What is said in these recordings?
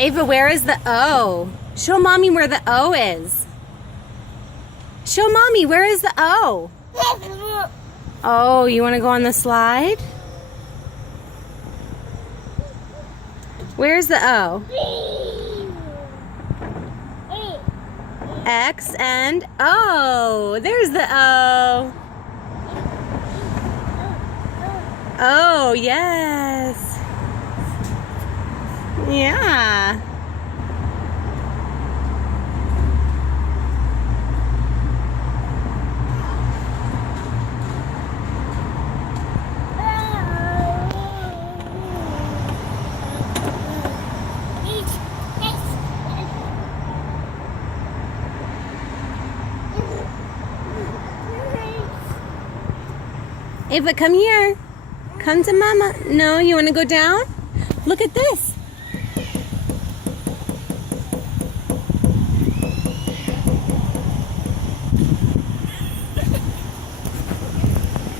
Ava, where is the O? Show mommy where the O is. Show mommy, where is the O? Oh, you want to go on the slide? Where's the O? X and O. There's the O. Oh, yes. Yeah. Ava, come here. Come to mama. No, you want to go down? Look at this.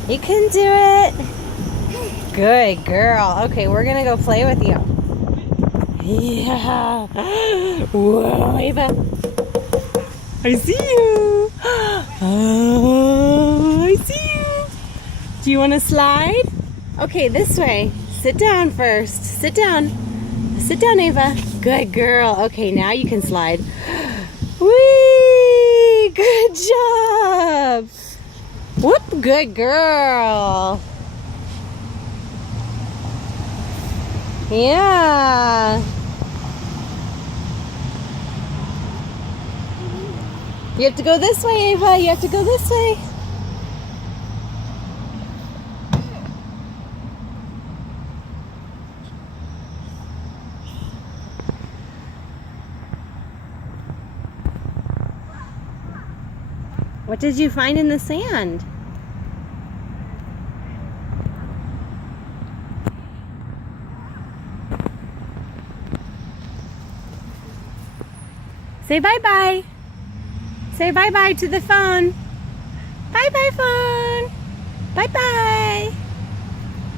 You can do it. Good girl. Okay, we're gonna go play with you. Yeah. Whoa, Ava. I see you. Oh, I see you. Do you want to slide? Okay, this way. Sit down first. Sit down. Sit down, Ava. Good girl. Okay, now you can slide. Whee! Good job. Whoop, good girl. Yeah. You have to go this way, Ava. You have to go this way. What did you find in the sand? Say bye-bye. Say bye-bye to the phone. Bye-bye, phone. Bye-bye.